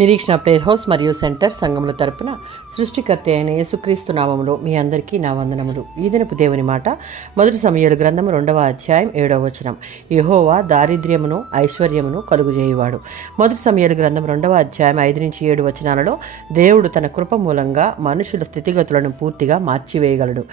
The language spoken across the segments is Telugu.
నిరీక్షణ ప్రేయర్ హౌస్ మరియు సెంటర్ సంఘముల తరపున సృష్టికర్త అయిన యేసుక్రీస్తు నామములో మీ అందరికీ నా వందనములు. ఈ దినపు దేవుని మాట మొదటి సమూయేలు గ్రంథము 2వ అధ్యాయం 7వ వచనం. యెహోవా దారిద్ర్యమును ఐశ్వర్యమును కలుగుజేయువాడు. మొదటి సమూయేలు గ్రంథం 2వ అధ్యాయం 5-7 వచనాలలో దేవుడు తన కృప మూలంగా మనుషుల స్థితిగతులను పూర్తిగా మార్చివేయగలడు.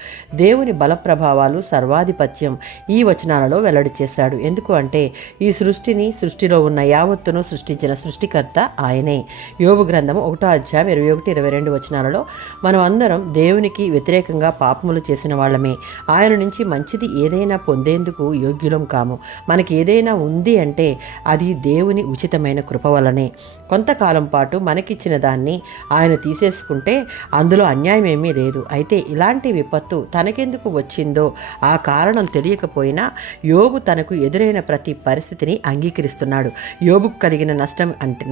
దేవుని బల ప్రభావాలు సర్వాధిపత్యం ఈ వచనాలలో వెల్లడి చేశాడు. ఎందుకు అంటే ఈ సృష్టిలో ఉన్న యావత్తును సృష్టించిన సృష్టికర్త ఆయనే. యోబు గ్రంథము 1వ అధ్యాయం 21-22 వచనాలలో మనం అందరం దేవునికి వ్యతిరేకంగా పాపములు చేసిన వాళ్ళమే. ఆయన నుంచి మంచిది ఏదైనా పొందేందుకు యోగ్యులం కాము. మనకి ఏదైనా ఉంది అంటే అది దేవుని ఉచితమైన కృప వల్లనే. కొంతకాలం పాటు మనకిచ్చిన దాన్ని ఆయన తీసేసుకుంటే అందులో అన్యాయం ఏమీ లేదు. అయితే ఇలాంటి విపత్తు తనకెందుకు వచ్చిందో ఆ కారణం తెలియకపోయినా యోబు తనకు ఎదురైన ప్రతి పరిస్థితిని అంగీకరిస్తున్నాడు. యోబుకు కలిగిన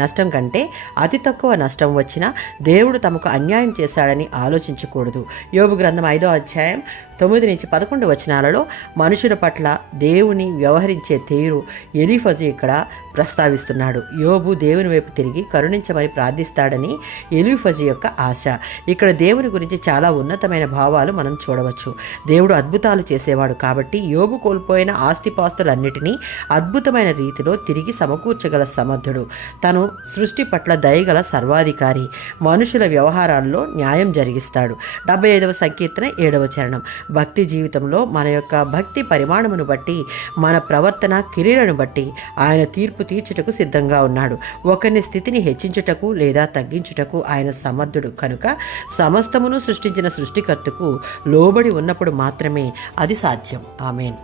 నష్టం కంటే అతి తక్కువ నష్టం వచ్చినా దేవుడు తమకు అన్యాయం చేశాడని ఆలోచించకూడదు. యోబు గ్రంథం 5వ అధ్యాయం 9-11 వచనాలలో మనుషుల పట్ల దేవుని వ్యవహరించే తీరు ఎలీఫజు ఇక్కడ ప్రస్తావిస్తున్నాడు. యోబు దేవుని వైపు తిరిగి కరుణించమని ప్రార్థిస్తాడని ఎలీఫజు యొక్క ఆశ. ఇక్కడ దేవుని గురించి చాలా ఉన్నతమైన భావాలు మనం చూడవచ్చు. దేవుడు అద్భుతాలు చేసేవాడు కాబట్టి యోబు కోల్పోయిన ఆస్తిపాస్తులన్నిటినీ అద్భుతమైన రీతిలో తిరిగి సమకూర్చగల సమర్థుడు. తను సృష్టి పట్ల దయగల సర్వాధికారి. మనుషుల వ్యవహారాల్లో న్యాయం జరిగిస్తాడు. 75వ సంకీర్తన 7వ చరణం. భక్తి జీవితంలో మన యొక్క భక్తి పరిమాణమును బట్టి, మన ప్రవర్తన కిరీలను బట్టి ఆయన తీర్పు తీర్చుటకు సిద్ధంగా ఉన్నాడు. ఒకరిని స్థితిని హెచ్చించుటకు లేదా తగ్గించుటకు ఆయన సమర్థుడు కనుక సమస్తమును సృష్టించిన సృష్టికర్తకు లోబడి ఉన్నప్పుడు మాత్రమే అది సాధ్యం. ఆమేన్.